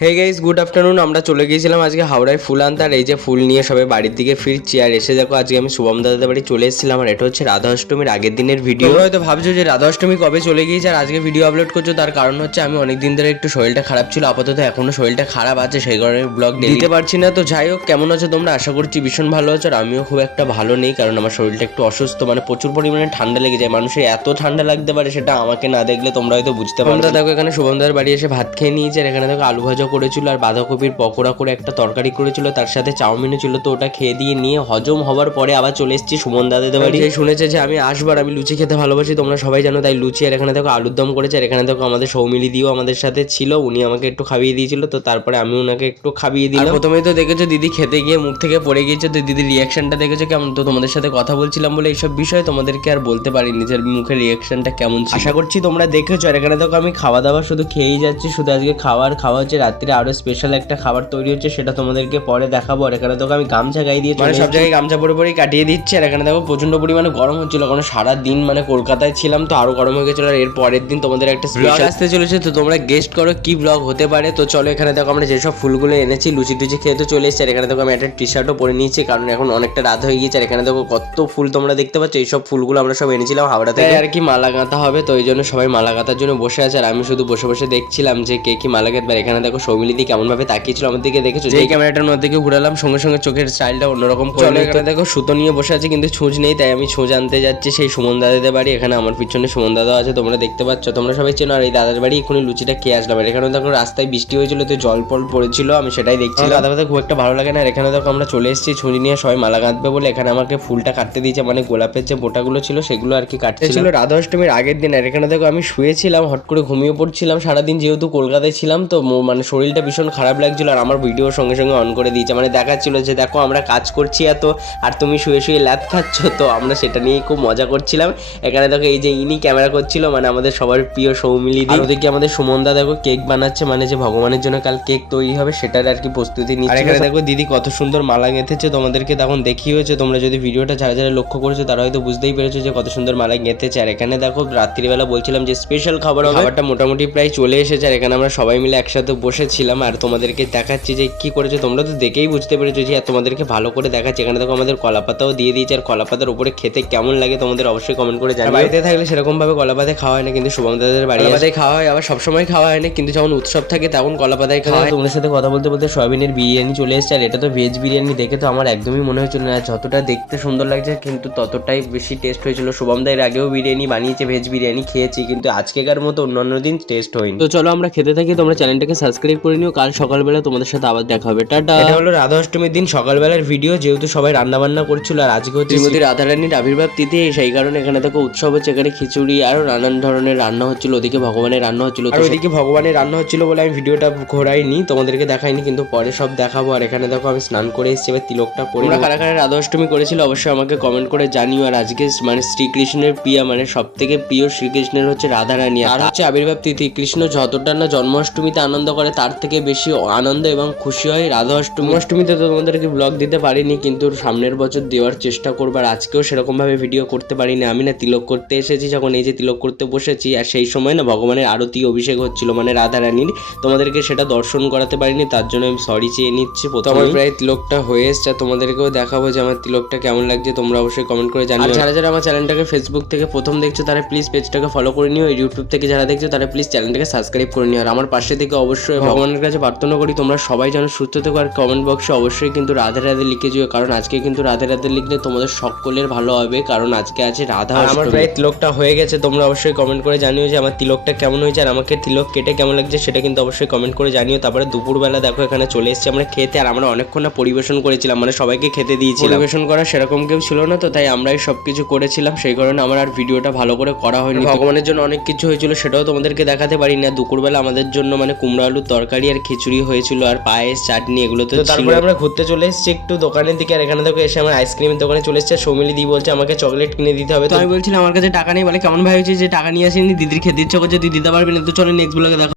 Hey guys, good afternoon. আমরা চলে গিয়েছিলাম আজকে হাওড়ায় ফুল আনতে, আর এই যে ফুল নিয়ে সবাই বাড়ির দিকে ফিরছি। আর এসে দেখো আজকে আমি শুভম দাদাদের বাড়ি চলে এসেছিলাম, আর এটা হচ্ছে রাধা অষ্টমীর আগের দিনের ভিডিও। তোমরা হয়তো ভাবছো যে রাধা অষ্টমী কবে চলে গিয়েছে আর আজকে ভিডিও আপলোড করছো, তার কারণ হচ্ছে আমি অনেকদিন ধরে একটু শরীরটা খারাপ ছিল, আপাতত এখনো শরীরটা খারাপ আছে, সেই কারণে ব্লগ দিতে পারছি না। তো যাই হোক, কেমন আছো তোমরা? আশা করছি ভীষণ ভালো আছো। আর আমিও খুব একটা ভালো নেই, কারণ আমার শরীরটা একটু অসুস্থ, মানে প্রচুর পরিমাণে ঠান্ডা লেগে যায়। মানুষের এত ঠান্ডা লাগতে পারে সেটা আমাকে না দেখলে তোমরা হয়তো বুঝতে পারো না। দেখো এখানে শুভম দাদার বাড়ি এসে ভাত খেয়ে নিয়েছে, আর এখানে দেখো আলু ভাজা করেছিল আর বাঁধাকপির পকোড়া করে একটা তরকারি করেছিল, তার সাথে চাউমিনও ছিল। তো ওটা খেয়ে দিয়ে নিয়ে হজম হওয়ার পরে আবার চলে এসেছি সুমন দাদাদের বাড়ি। শুনেছে যে আমি আসবার, আমি লুচি খেতে ভালোবাসি, তোমরা সবাই জানো, তাই লুচি। আর এখানে দেখো আলুর দম করেছে, আর এখানে দেখো আমাদের সৌমিলি দিও আমাদের সাথে ছিল, উনি আমাকে একটু খাইয়ে দিয়েছিল। তো তারপরে আমি ওনাকে একটু খাইয়ে দিলাম। প্রথমেই তো দেখেছো দিদি খেতে গিয়ে মুখ থেকে পড়ে গিয়েছে, তো দিদির রিয়াকশনটা দেখেছো কেমন? তো তোমাদের সাথে কথা বলছিলাম বলে এইসব বিষয় তোমাদেরকে আর বলতে পারি, নিজের মুখের রিয়াকশনটা কেমন ছিল আশা করছি তোমরা দেখেছো। আর এখানে দেখো আমি খাওয়া দাওয়া শুধু খেয়েই যাচ্ছি, শুধু আজকে খাওয়া হচ্ছে, রাত্রে আরো স্পেশাল একটা খাবার তৈরি হচ্ছে, সেটা তোমাদেরকে পরে দেখাবো। আর এখানে দেখো আমি গামছা গায়ে দিয়ে, মানে সব জায়গায় গামছা পরে পরেই কাটিয়ে দিচ্ছি। আর এখানে দেখো প্রচন্ড পরিমাণে গরম হচ্ছিল, কারণ সারা দিন মানে কলকাতায় ছিলাম, তো আরো গরম হয়ে গেছিল। আর এর পরের দিন তোমাদের একটা ব্লগ আসতে চলেছে, তো তোমরা গেস্ট করো কি ব্লগ হতে পারে। তো চলো, এখানে দেখো আমরা যেসব ফুলগুলো এনেছি, লুচি টুচি খেয়ে তো চলে এসেছি। আর এখানে দেখো আমি একটা টি শার্টও পরে নিয়েছি, কারণ এখন অনেকটা রাত হয়ে গিয়েছে। আর এখানে দেখো কত ফুল তোমরা দেখতে পাচ্ছ, এইসব ফুলগুলো আমরা সব এনেছিলাম হাওড়া থেকে, আর কি মালা গাঁথা হবে, তো এই জন্য সবাই মালা গাঁথার জন্য বসে আছে। আর আমি শুধু বসে বসে দেখছিলাম যে কে কি মালা গাঁথবে। এখানে দেখো সৌমিলিদি কেমন ভাবে তাকিয়েছিল আমার দিকে, দেখেছো? যে ক্যামেরাটার মধ্যে ঘুরালাম, সঙ্গে সঙ্গে চোখের স্টাইলটা অন্যরকম করে। এখানে দেখো সুতো নিয়ে বসে আছে, কিন্তু ছুঁচ নেই, তাই আমি ছুঁচ আনতে যাচ্ছি সেই সুমন দাদাদের বাড়ি। এখানে আমার পিছনে সুমন দাদা আছে, তোমরা দেখতে পাচ্ছ, তোমরা সবাই চেনো। আর এই দাদার বাড়ি এখনই লুচিটা খেয়ে আসলাম। আর এখানে দেখো রাস্তায় বৃষ্টি হয়েছিল, তো জল ফল পড়েছিল, আমি সেটাই দেখছিলাম। দাদা দাদা খুব একটা ভালো লাগে না। আর এখানে দেখো আমরা চলে এসেছি ছুরি নিয়ে, সবাই মালা গাঁথবে বলে। এখানে আমাকে ফুলটা কাটতে দিয়েছে, মানে গোলাপের যে বোটাগুলো ছিল সেগুলো আর কি কাটছিল রাধা অষ্টমীর আগের দিন। আর এখানে দেখো আমি শুয়েছিলাম, হট করে ঘুমিয়ে পড়ছিলাম সারাদিন, যেহেতু কলকাতায় ছিলাম, তো মানে শরীরটা ভীষণ খারাপ লাগছিল। আর আমার ভিডিও সঙ্গে সঙ্গে অন করে দিয়েছে, মানে দেখাচ্ছিল যে দেখো আমরা কাজ করছি এত, আর তুমি শুয়ে শুয়ে ল্যাদ খাচ্ছ। তো আমরা সেটা নিয়েই খুব মজা করছিলাম। এখানে দেখো এই যে ইনি ক্যামেরা করছিল, মানে আমাদের সবার প্রিয় সৌমিলি দি। ওদিকে আমাদের সুমনদা দেখো কেক বানাচ্ছে, মানে যে ভগবানের জন্য কাল কেক তৈরি হবে সেটার আর কি প্রস্তুতি নিচ্ছে। আর এখানে দেখো দিদি কত সুন্দর মালা গেঁথেছে, তোমাদেরকে তখন দেখিয়ে হয়েছে। তোমরা যদি ভিডিওটা যারা যারা লক্ষ্য করেছো তারা হয়তো বুঝতেই পেরেছো যে কত সুন্দর মালা গেঁথেছে। আর এখানে দেখো রাত্রিবেলা বলছিলাম যে স্পেশাল খাবার হবে, খাবারটা মোটামুটি প্রায় চলে এসেছে। আর এখানে আমরা সবাই মিলে একসাথে বসেছিলাম, আর তোমাদেরকে দেখাচ্ছি যে কি করেছে, তোমরা তো দেখেই বুঝতে পেরেছো যে তোমাদেরকে ভালো করে দেখাচ্ছি। এখানে দেখো আমাদের কলাপাতাও দিয়ে দিয়েছে, আর কলাপাতার উপরে খেতে কেমন লাগে তোমাদের অবশ্যই কমেন্ট করে জানাবে। বাড়িতে থাকলে সেরকম ভাবে কলাপাতা খাওয়া হয় না, কিন্তু শুভম দাদাদের বাড়ি কলাপাতায় খাওয়া হয়, আবার সবসময় খাওয়া হয় না, কিন্তু যখন উৎসব থাকে তখন কলাপাতায় খাওয়া হয়। তোমাদের সাথে কথা বলতে বলতে সয়াবিনের বিরিয়ানি চলে এসেছে, আর এটা তো ভেজ বিরিয়ানি, দেখে তো আমার একদমই মনে হচ্ছিল না যতটা দেখতে সুন্দর লাগছে, কিন্তু ততটাই বেশি টেস্ট হয়েছিল। শুভম দা এর আগেও বিরিয়ানি বানিয়েছে, ভেজ বিরিয়ানি খেয়েছি, কিন্তু আজকেকার মতো অন্যান্য দিন টেস্ট হয়নি। তো চলো আমরা খেতে থাকি, তোমরা চ্যানেলটাকে সাবস্ক্রাইব করে নিও, কাল সকালবেলা তোমাদের সাথে আবার দেখা হবে। টাটা। এটা হলো রাধা অষ্টমীর দিন সকালবেলার ভিডিও, যেহেতু সবাই রান্না বান্না করছিল, আর আজকে হচ্ছে শ্রীমতী রাধারানীর আবির্ভাব তিথি, সেই কারণে এখানে দেখো উৎসব হচ্ছে, এখানে খিচুড়ি আরো নানান ধরনের রান্না হচ্ছিল, ওদিকে ভগবানের রান্না হচ্ছিল, আর ওদিকে ভগবানের রান্না হচ্ছিল বলে আমি ভিডিওটা ঘোরাইনি, তোমাদেরকে দেখাইনি, কিন্তু পরে সব দেখাবো। আর এখানে দেখো আমি স্নান করে এসেছি, এবার তিলকটা পরে। তোমরা কারা কারা রাধা অষ্টমী করেছিল অবশ্যই আমাকে কমেন্ট করে জানিও। আর আজকে মানে শ্রীকৃষ্ণের প্রিয়া, মানে সব থেকে প্রিয় শ্রীকৃষ্ণের হচ্ছে রাধারানী, আর হচ্ছে আবির্ভাব তিথি। কৃষ্ণ যতটা না জন্মাষ্টমীতে আনন্দ করে, তার থেকে বেশি আনন্দ এবং খুশি হয় রাধা অষ্টমী। অষ্টমীতে তো তোমাদেরকে ব্লগ দিতে পারিনি, কিন্তু সামনের বছর দেওয়ার চেষ্টা করবো। আর আজকেও সেরকম ভাবে ভিডিও করতে পারিনি, আমি না তিলক করতে এসেছি, যখন এই যে তিলক করতে বসেছি, আর সেই সময় না ভগবানের আরতি অভিষেক হচ্ছিল, মানে রাধারানীর, তোমাদেরকে সেটা দর্শন করাতে পারিনি, তার জন্য আমি সরি চেয়ে নিচ্ছি। প্রথমে প্রায় তিলকটা হয়ে এসছে, তোমাদেরকেও দেখাবো যে আমার তিলকটা কেমন লাগছে, তোমরা অবশ্যই কমেন্ট করে জানিও। যারা যারা আমার চ্যানেলটাকে ফেসবুক থেকে প্রথম দেখছো তারা প্লিজ পেজটাকে ফলো করে নিও, ইউটিউব থেকে যারা দেখছো তারা প্লিজ চ্যানেলটাকে সাবস্ক্রাইব করে নিও। আর আমার পাশে থেকে অবশ্যই ভগবানের কাছে প্রার্থনা করি তোমরা সবাই যেন সুস্থ থেকো। আর কমেন্ট বক্সে অবশ্যই কিন্তু রাধে রাধে লিখে যেও, কারণ আজকে কিন্তু রাধে রাধে লিখলে তোমাদের সকলের ভালো হবে, কারণ আজকে আছে রাধা। আমার প্রায় তিলকটা হয়ে গেছে, তোমরা অবশ্যই কমেন্ট করে জানিও যে আমার তিলকটা কেমন হয়েছে, আর আমাকে তিলক কেটে কেমন লাগছে সেটা কিন্তু অবশ্যই কমেন্ট করে জানিও। তারপরে দুপুরবেলা দেখো এখানে চলে এসেছি আমরা খেতে, আর আমরা অনেকক্ষণ না পরিবেশন করেছিলাম, মানে সবাইকে খেতে দিয়েছিলাম। পরিবেশন করা সেরকম কেউ ছিল না, তো তাই আমরাই সবকিছু করেছিলাম, সেই কারণে আমার আর ভিডিওটা ভালো করে করা হয়নি। ভগবানের জন্য অনেক কিছু হয়েছিল, সেটাও তোমাদেরকে দেখাতে পারি না। দুপুরবেলা আমাদের জন্য মানে কুমড়ো আলুর তরকারি আর খিচুড়ি হয়েছিল, আর পায়েস চাটনি এগুলো তো। তারপরে আমরা ঘুরতে চলে এসেছি একটু দোকানের দিকে, আর এখানে দেখো এসে আমার আইসক্রিমের দোকানে চলে এসেছে। সৌমিলি দি বলছে আমাকে চকলেট কিনে দিতে হবে, তো আমি বলছিলাম আমার কাছে টাকা নেই, বলে কেমন ভাই হয়েছে যে টাকা নিয়ে আসেনি, দিদির খেতে ইচ্ছা করছে, তুই দিতে পারবি না। তো চলো নেক্সট ব্লগে দেখো।